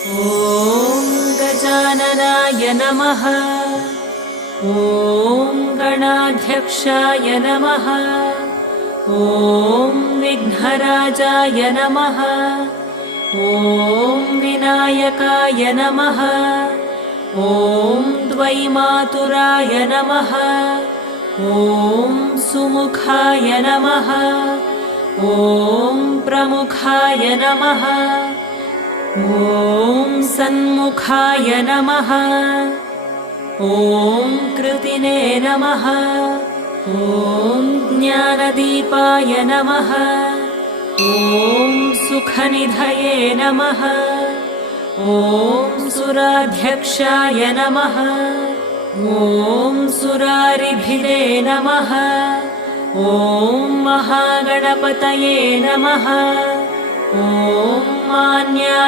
ॐ गजाननाय नमः। ॐ गणाध्यक्षाय नमः। ॐ विघ्नराजाय नमः। ॐ विनायकाय नमः। ॐ द्वैमातुराय नमः। ॐ सुमुखाय नमः। ॐ प्रमुखाय नमः। ॐ सन्मुखाय नमः। ॐ कृतिने नमः। ॐ ज्ञानदीपाय नमः। ॐ सुखनिधये नमः। ॐ सुराध्यक्षाय नमः। ॐ सुरारिभिरे नमः। ॐ महागणपतये नमः। ॐ मान्याय